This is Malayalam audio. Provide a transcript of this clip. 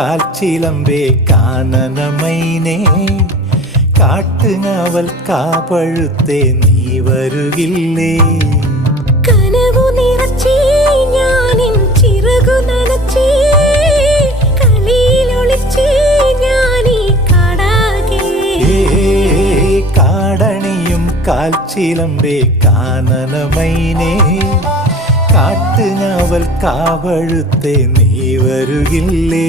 കാൽച്ചിലമ്പേ കാനനമൈനേ കാട്ടുങ്ങാവൽ കാപഴുത്തേ നീ വരുകില്ലേ കനവു നിറച്ചേ ഞാനിൻ ചിറകു നനച്ചേ കളിയിലൊളിച്ചേ ഞാനീ കാടാകെ കാടണിയും കാൽച്ചിലമ്പേ കാനനമൈനേ കാട്ടുങ്ങാവൽ കാവഴുത്തേ നീ വരുകില്ലേ